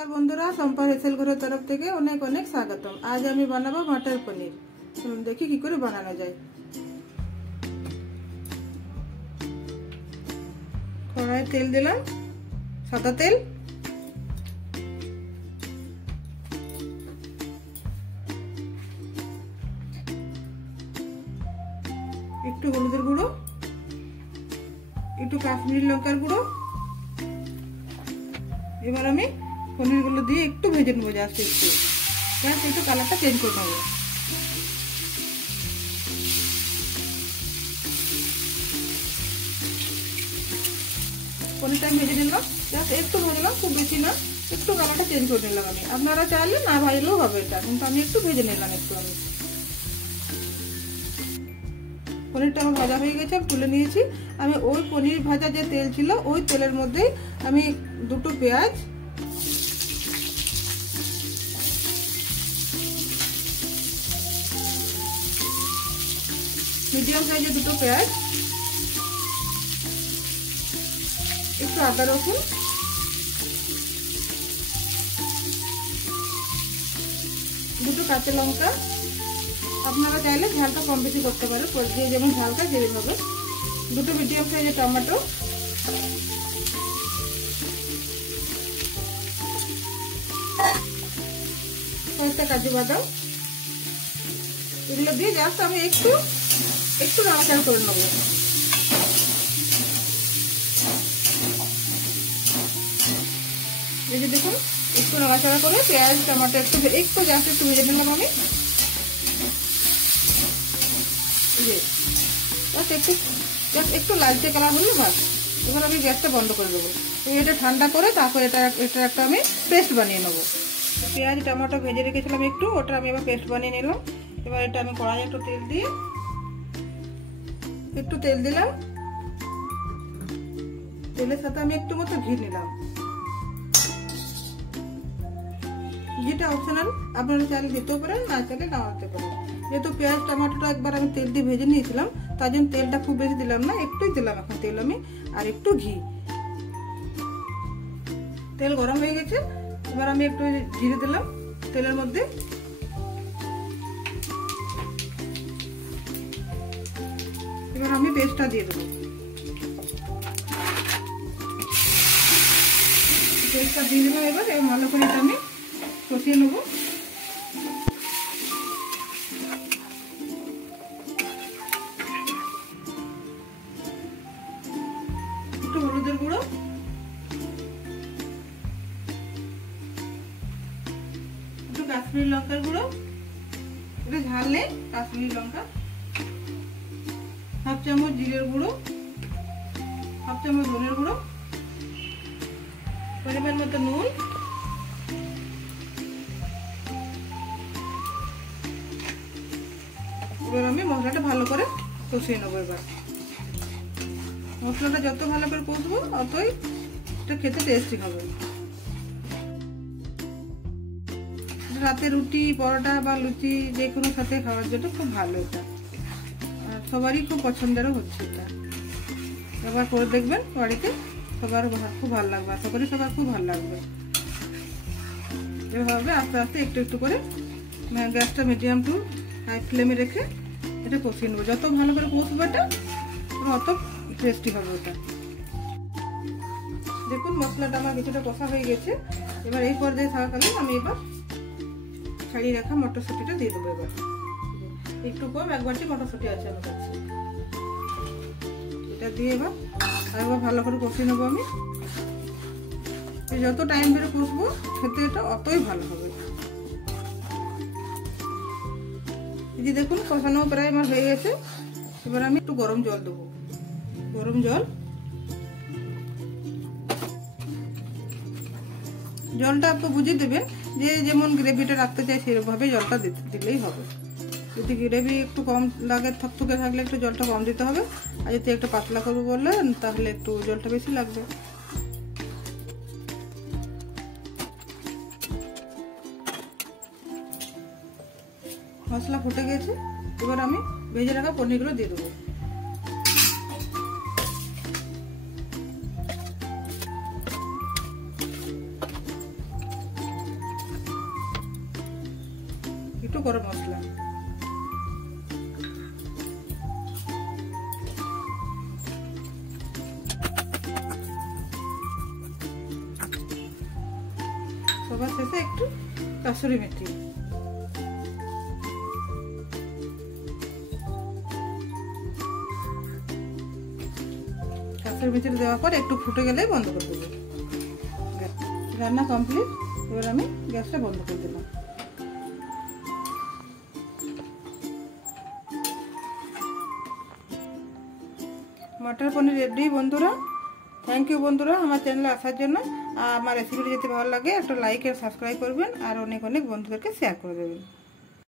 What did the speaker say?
नमस्कार बंधुरा सम्पा हेसेल घरेर तरफ थेके अनेक अनेक स्वागतम। आज आमी बानाबो मटर पनीर। चलुन देखी कि करे बानानो जाय। कड़ाई तेल दिलाम, सादा तेल, एकटू हलुदेर गुड़ो, एकटू काश्मीरी लंकार गुड़ो। এবার আমি পনিরগুলো দিয়ে একটু ভেজে নেব, জাস্ট একটু কালারটা চেঞ্জ করে নেব। পনিরটা ভেজে নিলাম, জাস্ট একটু ভাজলাম, খুব বেশি না, একটু কালারটা চেঞ্জ করে নিলাম আমি। আপনারা চাইলে না ভাজলেও হবে এটা, কিন্তু আমি একটু ভেজে নিলাম একটু। আমি পনিরটা আমার ভাজা হয়ে গেছে, আমি তুলে নিয়েছি। আমি ওই পনির ভাজা যে তেল ছিল ওই তেলের মধ্যেই আমি দুটো পেঁয়াজ, মিডিয়াম সাইজের দুটো পেঁয়াজ, একটু আদা রসুন, দুটো কাঁচা লঙ্কা, আপনারা চাইলে ঝালটা কম বেশি করতে পারেন, যে যেমন ঝালটা যেভাবে, দুটো মিডিয়াম সাইজের টমেটো, কয়েকটা কাজু বাদাম, এগুলো দিয়ে জাস্ট আমি একটু একটু নাড়াচাড়া করে নেবো। এই যে দেখুন, একটু নাড়াচাড়া করে পেঁয়াজ টমেটো একটু জাস্ট একটু ভেজে নিলাম আমি। একটু লালচে কালার হলে বাস, এবার আমি গ্যাসটা বন্ধ করে দেবো। এটা ঠান্ডা করে তারপর এটা একটা আমি পেস্ট বানিয়ে নেবো। পেঁয়াজ টমেটো ভেজে রেখেছিলাম একটু, ওটা আমি এবার পেস্ট বানিয়ে নিলাম। এবার এটা আমি কড়াইয়ে একটু তেল দিয়ে দিলাম, তেলের সাথে আমি একটু মতো ঘি নিলাম। ঘিটা অপশনাল, আপনারা চাইলে দিতেও পারেন, না চাইলে নাও দিতে পারেন। যেহেতু পেঁয়াজ টমেটোটা একবার আমি তেল দিয়ে ভেজে নিয়েছিলাম, তার জন্য তেলটা খুব বেশি দিলাম না, একটুই দিলাম এখন তেল আমি, আর একটু ঘি। তেল গরম হয়ে গেছে, এবার আমি একটু জিরে দিলাম তেলের মধ্যে। এবার আমি পেস্টটা দিয়ে দেবো। পেস্টটা দিয়ে দিলাম, এবার ভালো করে এটা আমি কষিয়ে নেব। একটু হলুদের গুঁড়ো, একটু কাশ্মীরি লঙ্কার গুঁড়ো, এটা ঝাল নেই, কাশ্মীরি লঙ্কা, হাফ চামচ জিরের গুঁড়ো, হাফ চামচ ধনের গুঁড়ো, পরিমাণ মতো নুন, এবার আমি মশলাটা ভালো করে কষিয়ে নেবো। এবার মশলাটা যত ভালো করে কষবো অতই এটা খেতে টেস্টি হবে। রাতে রুটি পরোটা বা লুচি যে কোনো সাথে খাওয়ার জন্য খুব ভালো এটা, আর সবারই খুব পছন্দেরও হচ্ছে এটা। এবার করে দেখবেন বাড়িতে, সবার খুব ভালো লাগবে, আশা করি সবার খুব ভালো লাগবে। এভাবে আস্তে আস্তে একটু একটু করে গ্যাসটা মিডিয়াম টু হাই ফ্লেমে রেখে এটা কষিয়ে নেবো। যত ভালো করে কষবো এটা অত টেস্টি হবে ওটা। দেখুন মশলাটা আমার কিছুটা কষা হয়ে গেছে। এবার এই পর্যায়ে থাকাকালীন আমি এবার ছাড়িয়ে রাখা মটরশুঁটিটা দিয়ে দেবো। এবার একটু কম, এক বাটি মটরশুঁটি আছে আমার কাছে, এটা দিয়ে এবার আরেকবার ভালো করে কষিয়ে নেবো আমি। যত টাইম ধরে কষবো খেতে এটা অতই ভালো হবে। এই যে দেখুন কষানো প্রায় আমার হয়ে গেছে। এবার আমি একটু গরম জল দেবো, গরম জল। জলটা আপনি বুঝে দেবেন, যে যেমন গ্রেভিটা রাখতে চাই সেরকমভাবে জলটা দিলেই হবে। যদি গ্রেভি একটু কম লাগে, থকথকে থাকলে একটু জলটা কম দিতে হবে, আর যদি একটু পাতলা করবো বললেন তাহলে একটু জলটা বেশি লাগবে। মশলা ফুটে গেছে, এবার আমি ভেজে রাখা পনিরগুলো দিয়ে দেবো। গরম মশলা। সবার শেষে একটু কাসুরি মেথি। কাসুরি মেথি দেওয়ার পর একটু ফুটে গেলে বন্ধ করে দেবো। রান্না কমপ্লিট। এবার আমি গ্যাসটা বন্ধ করে দিলাম। মটর পনির রেডি বন্ধুরা। থ্যাংক ইউ বন্ধুরা আমার চ্যানেলে আসার জন্য। আমার রেসিপিটি যদি ভালো লাগে একটা লাইক আর সাবস্ক্রাইব করবেন, আর অনেক অনেক বন্ধুদেরকে শেয়ার করে দেবেন।